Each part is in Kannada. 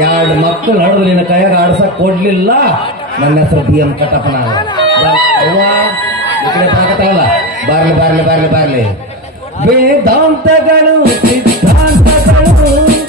ಎರಡು ಮಕ್ಕಳು ಹಡ್ದು ನಿನ್ನ ಕೈಯಾಗ ಆಡ್ಸಕ್ ಕೊಡ್ಲಿಲ್ಲ. ನನ್ನ ಹೆಸರು ಬಿ ಎಂ ಕಟ್ಟಪ್ಪನ. ಬರಾಕತ್ತಾಳಲ್ಲ ಬಾರ್ಲಿ ಬಾರ್ಲಿ ಬಾರ್ಲಿ ಬಾರ್ಲಿ. ವೇದಾಂತಗಳು, ಸಿದ್ಧಾಂತಗಳು.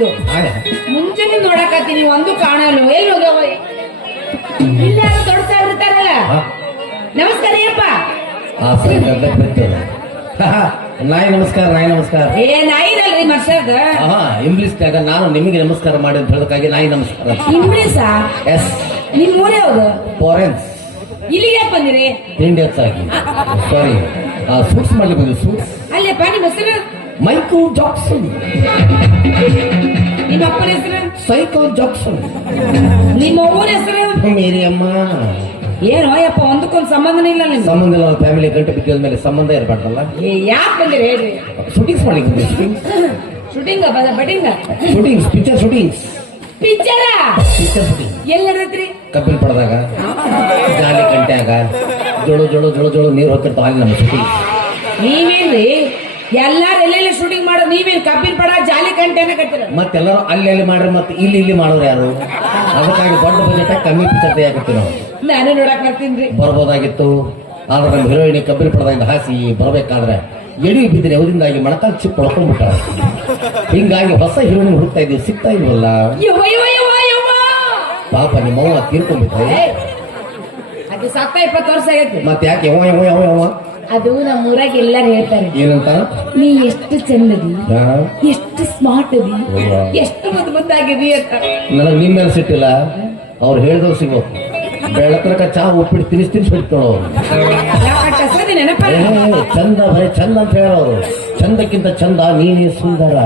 ಬೆನ್ನತ್ತಂಗ್ ಮುಂಚೆನೆ ನೋಡಕತ್ತೀನಿ ಒಂದು ಕಾಣಲು ಎಲ್ಲಿ ಹೋಗ್ಯಾವ ಇಲ್ಲ ದೊಡ್ಡ ಇರ್ತಾರಲ್ಲ. ನಮಸ್ಕಾರ ಅಪ್ಪ ನಾಯಿ ನಮಸ್ಕಾರ ನಾಯಿ ನಮಸ್ಕಾರ. ಏ ನಾಯಿನಲ್ರಿ ಮರ್ಷದ. ಇಂಗ್ಲಿಷ್ ಇಂಗ್ಲಿಷ್ನ್ಯಾಗ ನಾನು ನಿಮಗೆ ನಮಸ್ಕಾರ ಮಾಡಿ ಅಂತ ಹೇಳೋದಕ್ಕಾಗಿ ನಾಯಿ ನಮಸ್ಕಾರ. ಇಂಗ್ಲಿಷ್? ಎಸ್ ನಿಮ್ ಊರೇ ಯಾವ್ದು? ಫಾರೆನ್ಸ್ ಇಲ್ಲಿಗೆ ಯಾಕೆ ಬಂದಿರಿ? ತಿಂಡಿ ಹೆಚ್ಚಾಗಿ ಸಾರಿ ಸೂಟ್ಸ್ ಮಾಡ್ಲಿ ಬಂದಿವಿ ಸೂಟ್ಸ್ ಅಲ್ಲೇ ನಿಮ್ಮ ಹೆಸರು? ಮೈಕಲ್ ಜಾಕ್ಸನ್ ನಿಮ್ಮ ಅಪ್ಪನ ಹೆಸರು ಸೈಕಲ್ ಜಾಕ್ಸನ್ ನಿಮ್ಮ ಊರ ಹೆಸರು ಮೇರಿ ಅಮ್ಮ ಏನು ಯಪ್ಪ ಒಂದಕ್ಕೊಂದು ಸಂಬಂಧನೇ ಇಲ್ಲ ನಿಮ್ಗೆ ಸಂಬಂಧ ಇಲ್ಲ ಫ್ಯಾಮಿಲಿ ಗಂಟೆ ಬಿದ್ದ ಮೇಲೆ ಸಂಬಂಧ ಇರಬಾರ್ದಲ್ಲ? ಏ ಯಾಕೆ ಬಂದಿರಿ ಹೇಳ್ರಿ ಶೂಟಿಂಗ್ಸ್ ಮಾಡ್ಲಿಕ್ಕೆ shooting shooting ಬಟಿಂಗ್ shootings picture shootings picture picture shooting ಎಲ್ಲರತ್ರಿ ಕಬ್ಬಿನ ಪಡೆದಾಗ ಜಾಲಿ ಆಗ ಜೋಳು ಜೋಳು ಜೋಳು ಜೋಳು ನೀರು ಹೋಗ್ತಿರ್ತಾವ ಅಲ್ಲಿ ನಮ್ಮ ಶೂಟಿಂಗ್ ನೀವೇನ್ರಿ? ಎಲ್ಲಾರು ಎಲ್ಲೆಲ್ಲಿ ಶೂಟಿಂಗ್ ಮಾಡೋದು ನೀವೇನು ಕಬ್ಬಿನ ಪಡ ಜಾಲಿ ಕಂಟೆನ ಕಟ್ಟಿರ ಮತ್ತೆಲ್ಲರೂ ಅಲ್ಲಿ ಅಲ್ಲಿ ಮಾಡ್ರಿ ಮತ್ತೆ ಇಲ್ಲಿ ಇಲ್ಲಿ ಮಾಡೋರು ಯಾರು? ಅದಕ್ಕಾಗಿ ದೊಡ್ಡ ಬಜೆಟ್ ಕಮ್ಮಿ ಪಿಕ್ಚರ್ ಆಗುತ್ತೆ ನಾವು. ನಾನು ನೋಡಕ್ ಬರ್ತೀನಿ ಬರ್ಬೋದಾಗಿತ್ತು. ಆದ್ರೆ ನಮ್ಮ ಹೀರೋಯಿನಿ ಕಬ್ಬಿನ ಪಡದಿಂದ ಹಾಸಿ ಬರಬೇಕಾದ್ರೆ ಎಡಿ ಬಿದ್ದರೆ ಅವರಿಂದಾಗಿ ಮೊಳಕಾಲ್ ಚಿಪ್ ಹೊಡ್ಕೊಂಡ್ಬಿಟ್ಟ ಹಿಂಗಾಗಿ ಹೊಸ ಹೀರೋಯಿನ್ ಹುಡುಕ್ತಾ ಇದೀವಿ ಸಿಗ್ತಾ ಇಲ್ವಲ್ಲ? ಪಾಪ ನಿಮ್ಮ ಅವ್ವ ತೀರ್ಕೊಂಡ್ಬಿಟ್ರೆ ಅದು ಸತ್ತ ಇಪ್ಪತ್ತು ವರ್ಷ ಆಗೈತಿ. ಮತ್ತೆ ಯಾಕೆ ಯಾವ ಯಾವ ಯಾವ ಯಾವ ಅದು ನಮ್ಮ ಊರಾಗ ಎಲ್ಲಾರು ಹೇಳ್ತಾರೆ. ಏನಂತ? ನೀ ಎಷ್ಟು ಚೆನ್ನದಿ? ಎಷ್ಟು ಸ್ಮಾರ್ಟ್ ಅದಿ ಎಷ್ಟು ಮುದ್ದು ಮುದ್ದಾಗಿದಿ ಅಂತ. ನನಗೆ ನಿಮ್ಮ ಮೇಲೆ ಸಿಟ್ಟಿಲ್ಲ ಅವ್ರು ಹೇಳಿದವ್ರು ಸಿಗ್ಬೇಕು ಬೆಳತನಕ ಚಾ ಉಪ್ಪಿಟ್ಟು ತಿನ್ನಿಸ್ ತಿನ್ನಿಸ್ ಬಿಡ್ತಾಳ ಚಂದ ಬರೀ ಚಂದ ಅಂತ ಹೇಳೋರು ಚಂದಕ್ಕಿಂತ ಚಂದ ನೀನೇ ಸುಂದರ.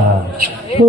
ಓ,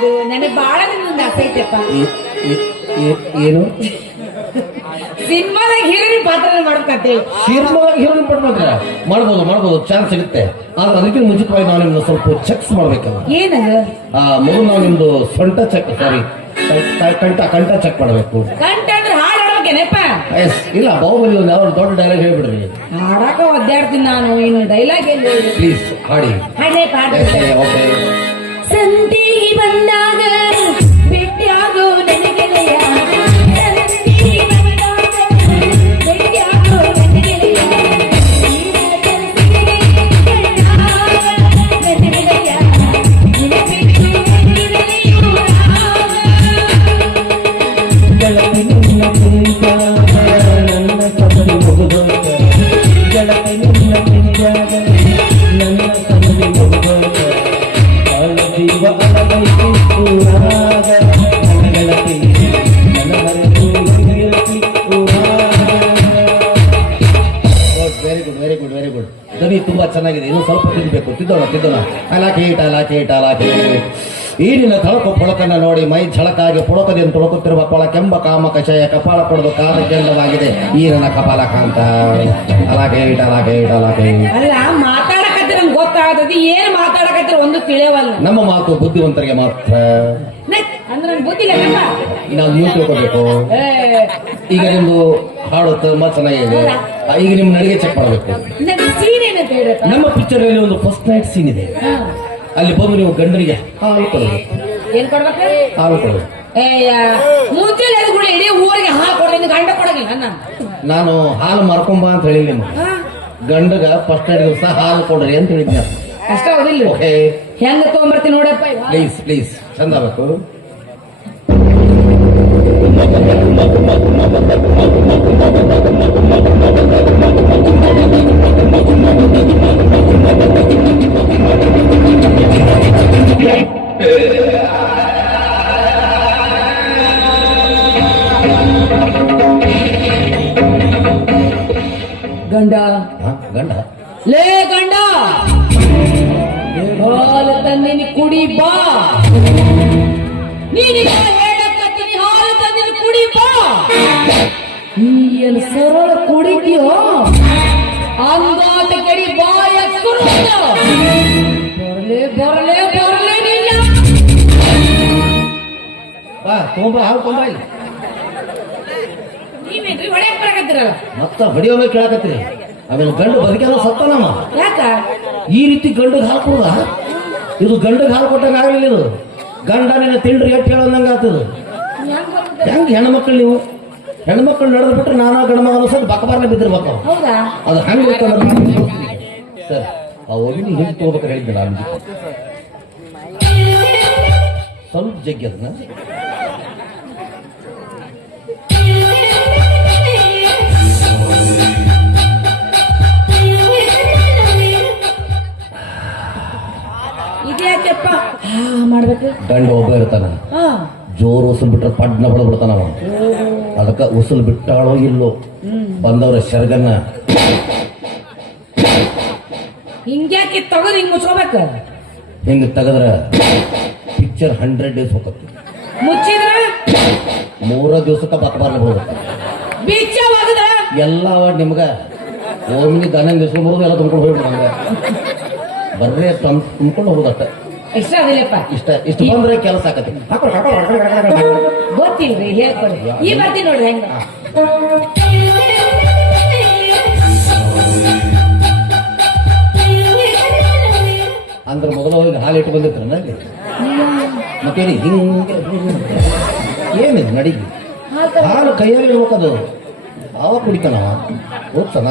ಅದು ನನಗೆ ಬಹಳ ನಿಮ್ಮೊಂದು ಆಸೆ ಐತಪ್ಪ. ಏನು? ಸಿನಿಮಾದಾಗ ಹೀರೋಯಿನ್ ಪಾತ್ರ ಮಾಡ್ಕೊತೀವಿ ಸಿನಿಮಾ ಹೀರೋಯಿನ್ ಪಡ್ಬೇಕ್ರ ಮಾಡ್ಬೋದು ಮಾಡ್ಬೋದು ಚಾನ್ಸ್ ಸಿಗುತ್ತೆ. ಆದ್ರೆ ಅದಕ್ಕಿಂತ ಮುಂಚಿತವಾಗಿ ನಾವು ನಿಮ್ದು ಸ್ವಲ್ಪ ಚೆಕ್ಸ್ ಮಾಡ್ಬೇಕಲ್ಲ. ಏನದು? ಆ ಮೊದಲು ನಾವು ನಿಮ್ದು ಸೊಂಟ ಚೆಕ್ ಸಾರಿ ಕಂಠ ಕಂಠ ಚೆಕ್ ಮಾಡಬೇಕು. ಕಂಠ ಅಂದ್ರೆ ಹಾಡು ಹಾಡ್ಬೇಕೇನಪ್ಪ? ಎಸ್ ಇಲ್ಲ ಬಾಹುಬಲಿ ಒಂದು ಯಾವ ದೊಡ್ಡ ಡೈಲಾಗ್ ಹೇಳ್ಬಿಡ್ರಿ. ಹಾಡಾಕ ಒದ್ದಾಡ್ತೀನಿ ನಾನು ಇನ್ನು ಡೈಲಾಗ್ ಹೇಳಿ ಪ್ಲೀಸ್ ಹಾಡಿ. ಹಾಡೇ ಓಕೆ ಸಂತಿಗೆ ಬಂದಾಗ ಇನ್ನು ಸ್ವಲ್ಪ ತಿನ್ಬೇಕು. ತಿದ್ದೋಣ ತಿದ್ದೋಣ. ಅಲಾಕೆ ಈಟ ಅಲಾಕೆ ಈಟ ಅಲಾಕೆ ಈಡಿನ ತಳಕು ಪೊಳಕನ್ನು ನೋಡಿ ಮೈ ಝಳಕಾಗಿ ಪುಳಕದಿಂದ ಕೊಳ ಕೆಂಬ ಕಾಮ ಕಷಾಯ ಕಪಾಳ ಪಡೆದು ಕಾಲ ಕೆಂಡವಾಗಿದೆ ಈ ನನ್ನ ಕಪಾಲ ಕಾಂತ. ಅಲಾಕೆ ಈಟ ಅಲಾಕೆ ಈಟ ಅಲಾಕೆ ಈಟ. ಅಲ್ಲ ಮಾತಾಡಕತ್ತೀರ ನಮ್ಗೆ ಗೊತ್ತಾಗತೈತಿ. ಏನ್ ಒಂದು ತಿಳಿಯವಲ್ಲ ನಮ್ಮ ಮಾತು ಬುದ್ಧಿವಂತರಿಗೆ ಮಾತ್ರ. ಅಂದ್ರೆ ಬುದ್ಧಿ. ನಾವು ನೀವು ತಿಳ್ಕೊಬೇಕು. ಈಗ ನಿಮ್ದು ಹಾಡು ತುಂಬಾ ಚೆನ್ನಾಗಿದೆ. ಈಗ ನಿಮ್ಮ ನಡಿಗೆ ಚೆಕ್ ಮಾಡಬೇಕು. ಸೀನ್ ಏನಂತ ನಮ್ಮ ಪಿಕ್ಚರ್ ಅಲ್ಲಿ ಒಂದು ಫಸ್ಟ್ ನೈಟ್ ಸೀನ್ ಇದೆ. ಅಲ್ಲಿ ಬಂದು ನೀವು ಗಂಡನಿಗೆ ಹಾಲು ಕೊಡಬೇಕು. ಏನ್ ಕೊಡ್ಬೇಕು? ಹಾಲು ಕೊಡಬೇಕು. ಏ ಮುಂಚೆಲ್ಲ ಕೂಡ ಇಡೀ ಊರಿಗೆ ಹಾಲು ಕೊಡ್ತೀನಿ ಗಂಡ ಕೊಡಂಗಿಲ್ಲ ನಾನು ನಾನು ಹಾಲು ಮಾರ್ಕೊಂಬ ಅಂತ ಹೇಳಿ ನಿಮ್ಗೆ ಗಂಡಗ ಫಸ್ಟ್ ನೈಟ್ ದಿವಸ ಹಾಲು ಕೊಡ್ರಿ ಅಂತ ಹೇಳಿದ್ದೆ ಕಷ್ಟ ಹೌದಿಲ್ಲ ಓಕೆ. ಹೆಂಗ ತಗೊಂಬರ್ತೀನಿ ನೋಡಪ್ಪ. ಪ್ಲೀಸ್ ಪ್ಲೀಸ್ ಚಂದ ಬೇಕು ಗಂಡ ಹಾ, ಗಂಡ ಲೇ ಗಂಡ ಹಾಲು ತಂದಿನಿ ಕುಡಿ ಬಾ ನೀನೀಗ ನೀ ಏನ್ ಸರಳ ಕುಡಿತೀಯೋ ಅಂದಾಟ ಕಡಿ ಬಾಯ ಬರ್ಲೆ ಬರ್ಲೆ ಬರ್ಲೆ ನಿನ್ನ. ಬಾ ತೊಂಬ ಇಲ್ಲಿ ನೀವೇನ್ರಿ ಹೊಡ್ಯಾಕ್ ಬರಕತ್ತೀರಲ್ಲ ಮತ್ತ ಹೊಡಿಯೋಮೇ ಕೇಳಕತ್ರಿ ಆಮೇಲೆ ಗಂಡು ಬದುಕಿದ ಸತ್ತನಮ್ಮ ಯಾಕ? ಈ ರೀತಿ ಗಂಡಗ್ ಹಾಲು ಕೊಡುದ? ಇದು ಗಂಡಗ್ ಹಾಲು ಕೊಟ್ಟಂಗ ಆಗಲಿಲ್ಲ ಇದು. ಗಂಡ ನಿನ್ನ ತಿಂಡ್ರಿ ಎಟ್ಟು ಹೇಳಂದಂಗ ಆಗ್ತದ. ಹೆಂಗ್ ಹೆಣ್ಣು ಮಕ್ಕಳು ನೀವು? ನೀವು ಹೆಣ್ಮಕ್ಳು ನಡೆದು ಬಿಟ್ರೆ ನಾನಾ ಗಂಡ ಮಗನ ಸದ್ ಬಕಬಾರ್ನ ಬಿದ್ದಿರ್ಬೇಕು. ಹೌದಾ? ಅದು ಹಂಗೆ ಸರ್ ಆ ಒಗಿನಿ ಹಿಂಗೆ ತಗೋಬೇಕಾರೆ ಹೇಳಿದ್ದೆ ನಾನು ಸ್ವಲ್ಪ ಜಗ್ಗಿ ಅದನ್ನ ಮಾಡ್ಬೇಕು. ಗಂಡ ಒಬ್ಬ ಇರ್ತಾನ. ಹಾ. ಜೋರು ಉಸಿಲ್ ಬಿಟ್ರೆ ಪಡ್ನ ಹೊಡೆದ್ ಬಿಡ್ತಾನ ಅವ ಅದಕ್ಕ ಉಸಿಲು ಬಿಟ್ಟಾಳೋ ಇಲ್ಲೋ ಬಂದವರ ಶರ್ಗನ್ನ ಹಿಂಗ್ಯಾಕೆ ತಗದ್ ಹಿಂಗ್ ಮುಚ್ಕೋಬೇಕ? ಹಿಂಗ್ ತೆಗದ್ರ? ಪಿಕ್ಚರ್ ಹಂಡ್ರೆಡ್ ಡೇಸ್ ಹೋಗತ್ತೆ ಮುಚ್ಚಿದ್ರ? ಮೂರ ದಿವಸಕ್ಕ ಬೀಚ ಒಗದ್ರ ಎಲ್ಲ ಅವ ನಿಮ್ಗ. ಓಮಿನಿ ದನ ನಿಸ್ಕೊಂಡ್ ಬರೋದು ಎಲ್ಲ ತುಂಬ್ಕೊಂಡು ಹೋಗ್ಬಿಡ ಬರ್ರೆ ತಮ್ ತುಂಬ್ಕೊಂಡು ಹೋಗೋದಷ್ಟ. ಇಷ್ಟ ಅದಿಲ್ಲಪ್ಪ ಇಷ್ಟ ಇಷ್ಟ ಬಂದ್ರೆ ಕೆಲಸ ಆಗತ್ತೆ. ಗೊತ್ತಿಲ್ರಿ ಹೇಳ್ಕೊಡಿ. ಈ ಬರ್ತೀನಿ ನೋಡ್ರಿ ಹೆಂಗ? ಅಂದ್ರೆ ಮೊದಲು ಹೋಗಿ ಹಾಲು ಇಟ್ಟು ಬಂದಿತ್ತು ನನಗೆ ಮತ್ತೇನಿ ಹಿಂಗೆ ಏನಿದೆ ನಡಿಗೆ ಹಾಲು ಕೈಯಲ್ಲಿ ಇರ್ಬೇಕದು ಅವ ಕುಡಿತಾನವ? ಹೋಗ್ತಾನ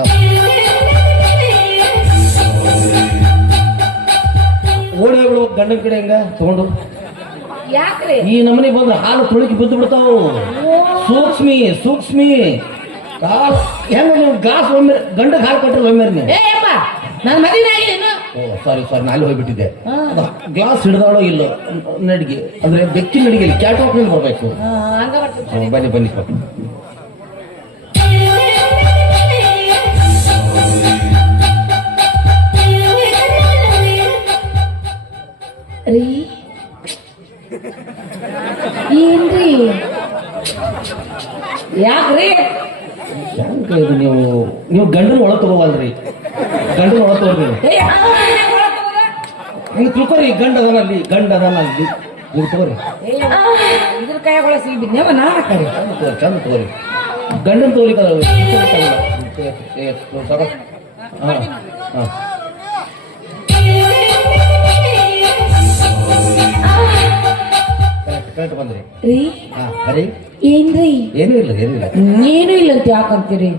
ಗಂಡನ ಕಡೆ ಹೆಂಗ? ತಗೊಂಡು. ಯಾಕ್ರಿ? ಈ ನಮನಿ ಬಂದ್ರೆ ಹಾಲು ತುಳುಕಿ ಬಿದ್ದು ಬಿಡ್ತಾವು. ಸೂಕ್ಷ್ಮಿ ಸೂಕ್ಷ್ಮಿ. ಗಾಸ್ ಹೆಂಗ ನೀವು ಗಾಸ್ ಒಮ್ಮೆ ಗಂಡಗೆ ಹಾಲು ಕೊಟ್ಟರೆ ಒಮ್ಮೆ ನೀವು ಮದುವೆ ಆಗಿಲ್ಲ ಓ ಸಾರಿ ಸಾರಿ ನಾನು ಹೋಗ್ಬಿಟ್ಟಿದ್ದೆ. ಗ್ಲಾಸ್ ಹಿಡ್ದಾಳೋ ಇಲ್ಲೋ ನಡಿಗೆ. ಅಂದ್ರೆ ಬೆಕ್ಕಿನ ನಡಿಗೆ ಕ್ಯಾಟ್ ಮೇಲೆ ಬರಬೇಕು. ಬನ್ನಿ ಬನ್ನಿ ನೀವು ಗಂಡನ ಒಳ ತಗೋವಲ್ರಿ ಗಂಡನ ಒಳ ತಗೋರಿ. ನೀವು ಏ, ಗಂಡದನಲ್ಲಿ ಒಳಗ್ ಅಲ್ಲಿ ತಿಳ್ಕೊರಿ ಗಂಡ ಅದನಲ್ಲಿ ಅಲ್ಲಿ ನೀವು ತಗೋರಿ. ಇದ್ರ ಒಳಗ್ ಸಿಗ್ಬಿದ್ನೇವ ನಾ ಚಂದ ತಗೋರಿ ಚಂದ ತಗೋರಿ. ಗಂಡನ ತಗೋಲಿಕ್ಕೆ. ಹಾ ಹಾ. ಕರೆಕ್ಟ್ ಬಂದ್ರಿ. ಹಾ ಹರಿ. ಏನ್ರಿ? ಏನೂ ಇಲ್ಲ ಏನಿಲ್ಲ ಏನೂ ಇಲ್ಲ ಅಂತ ಯಾಕೆ ಅಂತೀರಿ?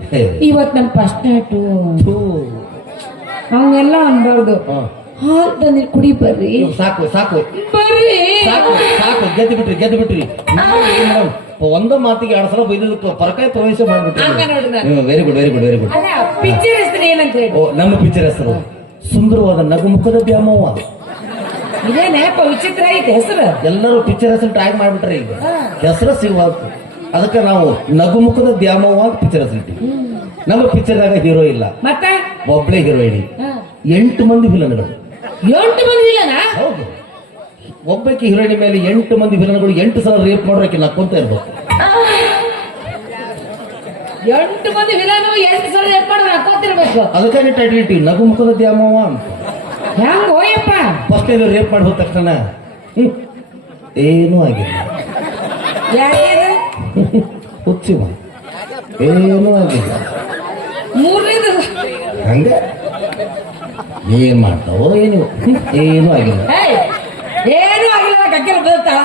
ಇವತ್ ನನ್ ಫಸ್ಟ್ ನೈಟು ಥೂ. ಹಂಗೆಲ್ಲ ಅನ್ಬಾರ್ದು. ಹಾ. ಹಾಲ್ ಕುಡಿ ಬರ್ರಿ. ಸಾಕು ಸಾಕು. ಬರ್ರಿ. ಸಾಕು ಸಾಕು. ಗೆದ್ದು ಬಿಟ್ರಿ ಗೆದ್ದು ಬಿಟ್ರಿ. ಮೇಡಮ್ ಒಂದ ಮಾತಿಗೆ ಎರಡ್ ಸಲ ಬೈದಕ್ಕೆ ಪರಕಾಯ ಪ್ರವೇಶ ಹಂಗ ನೋಡ್ರಿ ನಾನು. ಮಾಡ್ಬಿಟ್ರಿ very good very good very good ಅಲ್ಲ ಪಿಕ್ಚರ್ ಹೆಸರು ಏನಂತ ಹೇಳಿ. ಓ ನಮ್ಮ ಪಿಕ್ಚರ್ ಹೆಸರು. ಸುಂದರವಾದ ನಗುಮುಖದ ಬ್ಯಾಮವ್ವ ಇದೇನೇಪ ವಿಚಿತ್ರ ಐತೆ ಹೆಸರು. ಎಲ್ಲರೂ ಪಿಕ್ಚರ್ ಹೆಸರು ಟ್ರೈ ಮಾಡ್ಬಿಟ್ರೆ ಈಗ. ಹೆಸರು ಸಿಗವಾಗ್ತು ಅದಕ್ಕೆ ನಾವು ನಗುಮುಖದ ದ್ಯಾಮವ್ವ ಪಿಕ್ಚರ್ ಹೆಸರು ಇಟ್ಟಿವಿ ನಮ್ಮ ಪಿಕ್ಚರ್ದಾಗ ಹೀರೋ ಇಲ್ಲ. ಮತ್ತೆ? ಒಬ್ಬಳೇ ಹೀರೋಯಿನಿ. ಎಂಟು ಮಂದಿ ವಿಲನ್ಗಳು ಎಂಟು ಮಂದಿ ಇಲ್ಲನಾ ಹೌದು. ಒಬ್ಬಕ್ಕೆ ಹೀರೋಯಿನ್ ಮೇಲೆ ಎಂಟು ಮಂದಿ ವಿಲನ್ಗಳು ಎಂಟು ಸಲ ರೇಪ್ ಮಾಡೋಕೆ ನಕ್ಕೊಂತ ಇರ್ಬೇಕು ಎಂಟು ಮಂದಿ ವಿಲನ್ ಎಂಟು ಸಲ ರೇಪ್ ಮಾಡಿದ್ರೆ ಹಾಕೋತಿರ್ಬೇಕು ಅದಕ್ಕಾಗಿ ಟೈಟಲ್ ಇಟ್ಟಿವಿ ನಗು ಮುಖದ ದ್ಯಾಮವ್ವ ಅಂತ. ಹೆಂಗ್ ಹೋಯಪ್ಪ ಫಸ್ಟ್ ಇದು ರೇಪ್ ಮಾಡಿ ಹೋದ ತಕ್ಷಣ ಏನೂ ಆಗಿಲ್ಲ. ಹುಚ್ಚಿವ ಏನೂ ಆಗಿಲ್ಲ. ಮೂರನೇದು. ಹಂಗೆ? ಏನ್ ಮಾಡ್ತಾವೋ ಏನು ಏನೂ ಆಗಿಲ್ಲ. ಏನೂ ಆಗಿಲ್ಲ ಗಗ್ಗೆಲ್ಲ ಬೀಳ್ತಾ.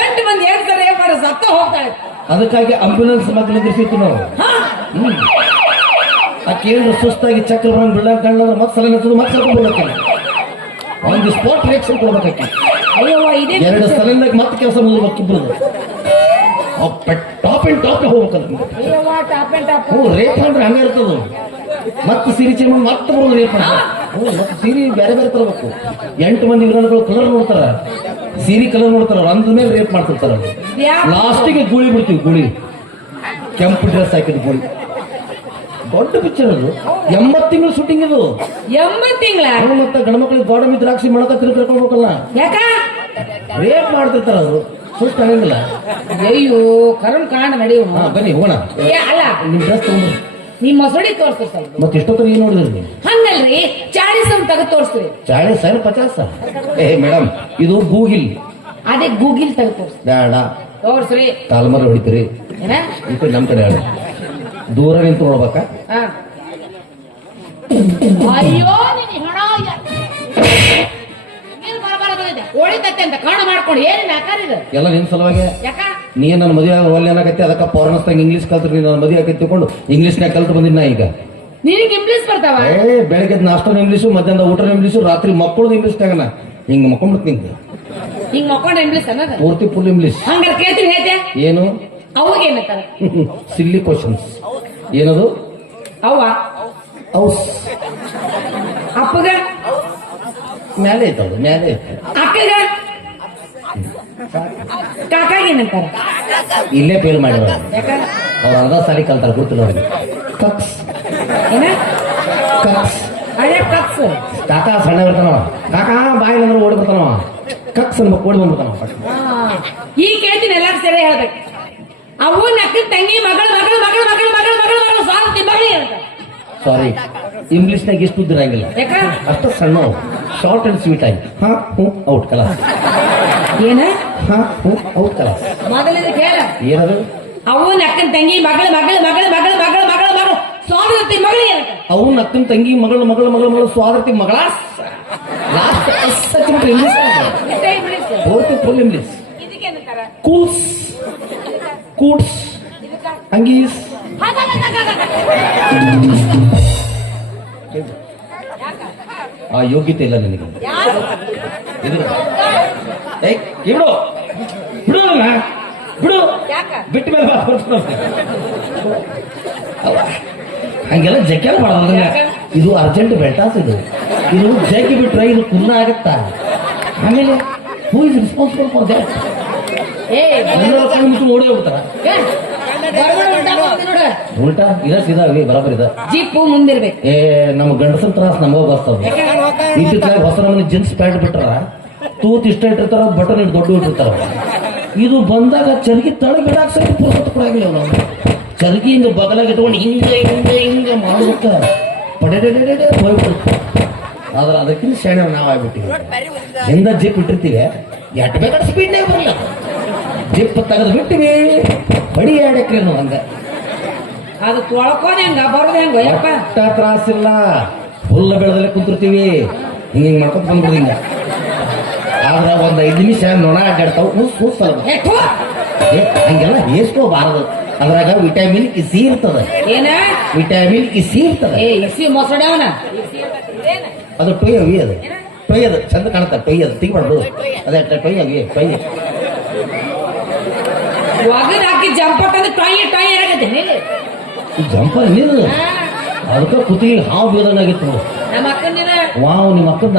ಎಂಟು ಮಂದಿ ಎಂಟು ಸಲ ಏನ್ ಮಾಡಿ ಸತ್ತ ಹೋಗ್ತಾಳೆ ಅದಕ್ಕಾಗಿ ಆಂಬ್ಯುಲೆನ್ಸ್ ಮಗ್ನ ನಿಂದಿರ್ಸಿತ್ತು ನಾವು. ಆಕೆ ಏನು ಸುಸ್ತಾಗಿ ಚಕ್ರ ಬಂದು ಬಿಡಂಗ್ ಕಂಡ್ರೆ ಮತ್ತೆ ಸಲ ಮತ್ತೆ ಸ್ವಲ್ಪ ಬರ್ಬೇಕಲ್ಲ ಒಂದು ಸ್ಪಾಟ್ ರಿಯಾಕ್ಷನ್ ಕೊಡ್ಬೇಕಾಗಿ ಅಯ್ಯವ್ವ ಇದೇ ಎರಡು ಸಲಿಂದಾಗ ಮತ್ತೆ ಕೆಲಸ ಮುಗಿಬೇಕಿಬ್ರು ಟಾಪ್ ಅಂಡ್ ಟಾಪ್ ಅಯ್ಯವ್ವ ಟಾಪ್ ಅಂಡ್ ಟಾಪ್ ಹ್ಞೂ ರೇಪ್ ಅಂದ್ರೆ ಹಂಗೆ ಇರ್ತದ. ಮತ್ತೆ ಸಿರಿ ಚಿಮ್ಮ ಮತ್ತೆ ಬರೋದು ರೇಪ್ ಅಂತ ಹ್ಞೂ ಮತ್ತೆ ಸೀರೆ ಬೇರೆ ಬೇರೆ ತರಬೇಕು. ಎಂಟು ಮಂದಿ ವಿರಾಣಗಳು ಕಲರ್ ನೋಡ್ತಾರ. ಸೀರೆ ಕಲರ್ ನೋಡ್ತಾರ ಅಂದ್ರ ಮೇಲೆ ರೇಪ್ ಮಾಡ್ತಿರ್ತಾರ? ಲಾಸ್ಟಿಗೆ ಗುಳಿ ಬಿಡ್ತೀವಿ ಗುಳಿ. ಕೆಂಪು ಡ್ರೆಸ್ ಹಾಕಿದ್ ಗುಳಿ. ದೊಡ್ಡ ಪಿಕ್ಚರ್ ಅದು. ಎಂಬತ್ ತಿಂಗಳು ಶೂಟಿಂಗ್ ಇದು. ಎಂಬತ್ ತಿಂಗಳ? ಮತ್ತೆ ಗಂಡ ಮಕ್ಕಳಿಗೆ ಗೋಡಂಬಿ ದ್ರಾಕ್ಷಿ ಮಾಡಕ ತಿರ್ಕೊಳ್ಬೇಕಲ್ಲ ಯಾಕ? ರೇಪ್ ಮಾಡ್ತಿರ್ತಾರ ಅದು ಸುಸ್ತ ಆಗಂಗಿಲ್ಲ. ಅಯ್ಯೋ ಕರಣ್ ಕಾಣ ನಡೆಯುವ ಬನ್ನಿ ಹೋಗೋಣ. ಅಲ್ಲ. ನಿಮ್ ಡ್ರೆಸ್ ತಗೊಂಡು ನಿಮ್ ಮೊಸಡಿ ತೋರಿಸ್ರಿ ಸರ್ ಮತ್ತೆ ಎಷ್ಟೊತ್ತರ ಏನ್ ನೋಡಿದ್ರಿ ಹಂಗಲ್ರಿ ಚಾಳಿಸ್ ಅಂತ ತೆಗೆದು ತೋರಿಸ್ತೀರಿ. ಚಾಳಿಸ್ ಸಾವಿರ ಪಚಾಸ್. ಏ ಮೇಡಮ್ ಇದು ಗೂಗಿಲ್. ಅದೇ ಗೂಗಿಲ್ ತೆಗೆದು ತೋರಿಸ್ ಬೇಡ. ತೋರಿಸ್ರಿ. ಕಾಲ್ಮರ ಹೊಡಿತೀರಿ. ಈ ಕಡೆ ನಮ್ ಕಡೆ ಹೇಳಿ ದೂರ ನಿಂತು ನೋಡ್ಬೇಕ. ಅಯ್ಯೋ ನಿನ್ ಹಣ ಓಡಿತತ್ತೆ ಅಂತ ಕಾಣ ಮಾಡ್ಕೊಂಡು ಏನೇನು ಆಕಾರ ಇದು? ಎಲ್ಲ ನಿನ್ ಸಲುವಾಗಿ? ಯಾಕ? ನೀ ನನ್ನ ಮದುವೆ ಒಳ್ಳೆ ಏನಾಗತ್ತೆ ಅದಕ್ಕೆ ಪೌರ್ಣಸ್ತಾಗ ಇಂಗ್ಲೀಷ್ ಕಲ್ತ್ರಿ ನೀ ನನ್ನ ಮದುವೆ ಆಗತ್ತೆ ತಿಳ್ಕೊಂಡು ಇಂಗ್ಲೀಷ್ನಾಗ ಕಲ್ತು ಬಂದಿನ ಈಗ? ನಿನಗೆ ಇಂಗ್ಲೀಷ್ ಬರ್ತಾವ? ಏ ಬೆಳಗ್ಗೆ ನಾಷ್ಟನ ಇಂಗ್ಲೀಷು ಮಧ್ಯಾಹ್ನ ಊಟ ಇಂಗ್ಲೀಷು ರಾತ್ರಿ ಮಕ್ಕಳು ಇಂಗ್ಲೀಷ್ನಾಗನ ಹಿಂಗ್ ಮಕ್ಕೊಂಡ್ಬಿಡ್ತು ನಿಂಗೆ ಹಿಂಗ್ ಮಕ್ಕೊಂಡ ಇಂಗ್ಲೀಷ್ ಅನ್ನೋದು. ಪೂರ್ತಿ ಫುಲ್ ಇಂಗ್ಲೀಷ್ ಹಂಗಾರೆ ಕೇಳ್ತೀನಿ ಹೇಳ್ತೆ. ಏನು? ಅವಾಗ ಏನಂತಾರೆ? ಸಿಲ್ಲಿ ಕ್ವಶನ್ಸ್ ಏನದು? ಅವ ಔಸ್ ಅಪ್ಪಗ? ಮ್ಯಾಲೆ ಐತದು ಮ್ಯಾಲೆ ಐತೆ ಅಕ್ಕಗ? ಕಾಕಾಗ ಏನಂತಾರ? ಇಲ್ಲೇ ಫೇಲ್ ಮಾಡಿರೋ ಅವ್ರ ಅರ್ಧ ಸಾರಿ ಕಲ್ತಾರ ಗೊತ್ತಿಲ್ಲ ಅವ್ರಿಗೆ. ಕಕ್ಸ್ ಏನ? ಕಕ್ಸ್ ಹಳೆ ಕಕ್ಸ್ ಕಾಕ ಸಣ್ಣ ಬರ್ತಾನವ ಕಾಕ ಬಾಯಿ ಅಂದ್ರೆ ಓಡಿ ಬರ್ತಾನವ ಕಕ್ಸ್ ಅನ್ಬೇಕು ಓಡಿ ಬಂದ್ಬಿಡ್ತಾನವ ಈ ಕೇಳ್ತೀನಿ ಎಲ್ಲಾರು ಸರಿ ಹೇಳ್ಬೇಕು. ಅವು ನಕ್ಕ ತಂಗಿ ಮಗಳ ಮಗಳ ಮಗಳ ಮಗಳ ಮಗಳ ಮಗಳು ಮಗಳು ಸ್ವಾತಿ ಮಗಳು ಸಾರಿ ಸಾರಿ ಇಂಗ್ಲೀಷ್ನಾಗ ಎಷ್ಟು ಉದ್ದಿರಂಗಿಲ್ಲ ಅಷ್ಟು ಸಣ್ಣ ಶಾರ್ಟ್ ಅಂಡ್ ಸ್ವೀಟ್ ಆಗಿ ಹಾ ಹ್ಞೂ ಔಟ್ ಕಲ ಏನ ಹಾ ಹ್ಞೂ ಔಟ್ ಕಲ ಮೊದಲಿನ ಕೇಳ ಏನದು ಅವು ನಕ್ಕನ್ ತಂಗಿ ಮಗಳು ಮಗಳು ಮಗಳು ಮಗಳು ಮಗಳು ಮಗಳು ಮಗಳು ಸ್ವಾದರ್ತಿ ಮಗಳು ಏನಕ ಅವು ನಕ್ಕನ ತಂಗಿ ಮಗಳ ಮಗಳ ಮಗಳು ಮಗಳು ಸ್ವಾದರ್ತಿ ಮಗಳ ಲಾಸ್ಟ್ ಎಸ್ ಇಂಗ್ಲೀಷ್ ಇಂಗ್ಲೀಷ್ ಪೂರ್ತಿ ಫುಲ್ ಇಂಗ್ಲಿಷ್ ಕೂಸ್ ಕೂಟ್ಸ್ ಅಂಗೀಸ್. ಆ ಯೋಗ್ಯತೆ ಇಲ್ಲ ನನಗೆ. ಬಿಡು ಬಿಡು. ಬಿಡು? ಬಿಟ್ಟ ಮೇಲೆ ಹಂಗೆಲ್ಲ ಜಗ್ಗೆಲ್ಲ ಮಾಡೋದು ಇದು ಅರ್ಜೆಂಟ್ ಬೆಲ್ಟಾಸ್ ಇದು. ಇದು ಜಗ್ಗಿ ಬಿಟ್ರೆ ಇದು ಕುನ್ನ ಆಗತ್ತಾ? ಆಮೇಲೆ who is responsible for that ಏ ಎಲ್ಲರೂ ಕಣ್ಣು ಮುಚ್ಚಿ ಓಡಿ ಹೋಗ್ತಾರ ಉಲ್ಟಾ? ಇದ ಸೀದಾ ಬರಾಬರ್ ಇದ? ಜೀಪು ಮುಂದಿರ್ಬೇಕು. ಏ ನಮ್ಮ ಗಂಡಸನ್ ತ್ರಾಸ್ ನಮಗ ಬರ್ತಾವ. ಇತ್ತಿತ್ತಲಾಗ ಹೊಸ ನಮ್ಮನೆ ಜೀನ್ಸ್ ಪ್ಯಾಂಟ್ ಬಿಟ್ರ ತೂತ್ ಇಷ್ಟ ಇಟ್ಟಿರ್ತಾರ ಬಟನ್ ಇಟ್ಟು ದೊಡ್ಡ ಇಟ್ಟಿರ್ತಾರ. ಇದು ಬಂದಾಗ ಚರಗಿ ತಳ ಬಿಡಾಕ ಸರಿ ಪುರ್ಸತ್ ಕೊಡಾಗಿಲ್ಲ ನಾವು ಚರ್ಗಿ ಹಿಂಗ ಬಗಲಾಗ ಇಟ್ಕೊಂಡು ಹಿಂಗ ಹಿಂಗ ಹಿಂಗ ಮಾಡ್ಬೇಕ ಪಡೆಡೆಡೆ ಹೋಗ್ಬಿಡುತ್ತೆ ಆದ್ರೆ ಅದಕ್ಕಿಂತ ಶಾಣೆ ನಾವು ಆಗ್ಬಿಟ್ಟಿವಿ ಹಿಂದ ಜೀಪ್ ಇಟ್ಟಿರ್ತೀವಿ. ಎಟ್ ಬೇಕಾದ್ರೆ ಸ್ಪೀಡ್ನೇ ಬರಲ್ಲ. ಜಿಪ್ ತೆಗೆದು ಬಿಟ್ಟಿವಿ. ಬಡಿ ಆಡಕ್ರಿ ನಾವು ಹಂಗ? ಅದು ತೊಳ್ಕೋದ್ ಹೆಂಗ? ಬರೋದ್ ಹೆಂಗ ಯಪ್ಪ? ತ್ರಾಸಿಲ್ಲ. ಹುಲ್ಲ ಬೆಳೆದಲ್ಲೇ ಕುಂತಿರ್ತೀವಿ. ಹಿಂಗ ಹಿಂಗ್ ಮಾಡ್ಕೊತ ಬಂದ್ಬಿಡ್ದು ಹಿಂಗ. ಆದ್ರ ಒಂದ್ ಐದು ನಿಮಿಷ ನೊಣ ಅಡ್ಡಾಡ್ತಾವ. ಉಸ್ ಉಸ್ ಅಲ್ವ ಏ, ಥು. ಏ ಹಂಗೆಲ್ಲ ಏಸ್ಕೋಬಾರದು ಅದ್ರಾಗ ವಿಟಮಿನ್ ಇಸಿ ಇರ್ತದ. ಏನ? ವಿಟಮಿನ್ ಇಸಿ ಇರ್ತದ. ಏ ಇಸಿ ಮೊಸಡವನ ಅದು ಟೊಯ್ ಅವಿ ಅದು ಟೊಯ್ ಅದು ಚಂದ ಕಾಣುತ್ತೆ ಟೊಯ್ ಅದು ತೆಗಿಬಾರ್ದು ಅದೇ ಟೊಯ್ ಅವಿ ಟೊಯ್ ಒಗದ್ ಹಾಕಿ ಜಂಪಟ್ ಅಂದ್ರೆ ಟೊಯ್ ಟೊಯ್ ಆಗತ್ತೆ ಈ ಜಂಪರ್ ನೀನು ಅದಕ್ಕೆ ಕುತ್ತಿಗೆ ಹಾವು ಬೀದಂಗಾಗಿತ್ತು ನೋಡು. ನಮ್ಮ ಅಕ್ಕನಿನ ವಾವ್ ನಿಮ್ಮ ಅಕ್ಕದ?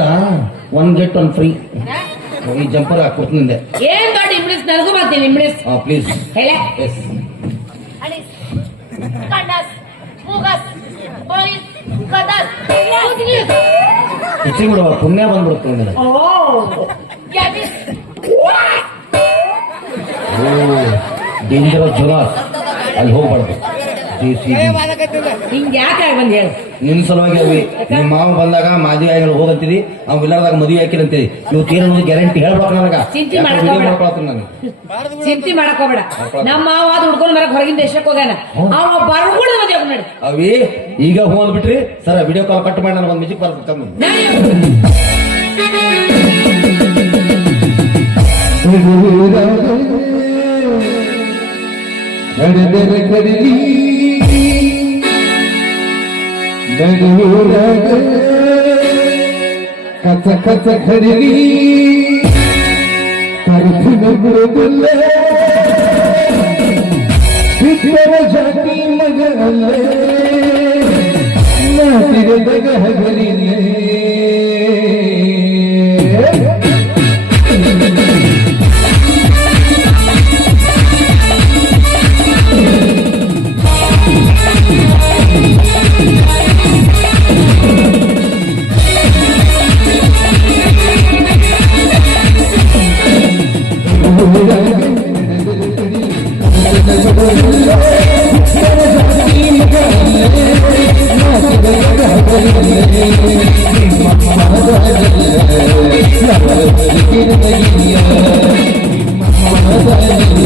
ಒನ್ ಗೆಟ್ ಒನ್ ಫ್ರೀ ಈ ಜಂಪರ್ ಹಾಕೊಡ್ತೀನಿ ಏನ್ ಮಾಡಿ ಇಂಗ್ಲಿಷ್ ನನಗೂ ಬರ್ತೀನಿ ಹಾ ಪ್ಲೀಸ್ ಹೇಳ. ಎಸ್ ಹೆಚ್ಚಿ ಬಿಡುವ ಪುಣ್ಯ ಬಂದ್ಬಿಡುತ್ತೆ ನಿನಗೆ ಓ. ಡೇಂಜರಸ್ ಜನ ಅಲ್ಲಿ ಹೋಗ್ಬಾರ್ದು. ನಿನ್ ಸಿ ಹಿಂಗ್ ಯಾಕೆ ಬಂದ್ ಹೇಳು ನಿನ್ನ ಸಲುವಾಗಿ ಅವಿ. ನಿಮ್ಮ ಮಾವ ಬಂದಾಗ ಮದುವೆ ಆಗಿಲ್ಲ ಹೋಗಂತೀರಿ ಅವ್ ಇಲ್ಲಾರ್ದಾಗ ಮದುವೆ ಹಾಕಿರಂತೀರಿ. ನೀವು ಏನು ಗ್ಯಾರಂಟಿ ಹೇಳ್ಬೇಕು ನನಗ. ಚಿಂತೆ ಯಾಕೆ ಮಾಡಕ್ ವಿಡಿಯೋ ಹೋಗ್ಬೇಡ. ಮಾಡ್ಕೊಳತ್ತೀನಿ ನಾನು. ಚಿಂತೆ ಮಾಡಕ್ ಹೋಗ್ಬೇಡ. ನಮ್ಮ ಮಾವ ಅದು ಹುಡ್ಕೊಂಡ್ ಬರಕ್ ಹೊರಗಿನ ದೇಶಕ್ಕೆ ಹೋಗ್ಯಾನ? ಅವ ಬರ್ಗುಡ ಮದುವೆ ನೋಡಿ ಅವಿ ಈಗ ಹೂ ಅಂದ್ಬಿಟ್ರಿ ಸರ್ ವಿಡಿಯೋ ಕಾಲ್ ಕಟ್ ಮಾಡಿ ನನಗೆ ಒಂದು ಮ್ಯೂಸಿಕ್ ಬರ್ತದೆ ತಮ್ಮ. ನಡೆದರ ಕರಲಿ ನಡುವೂರಾಗ ಕಚ ಕಚ ಕರಲಿ ಕರುತಿನ ಬಿಡುವುದಿಲ್ಲ. ಬಿಟ್ಟರ ಜಾತಿ ಮಗ ಅಲ್ಲ ನಾಟಿರದ ಹಗಲಿಲ್ಲ.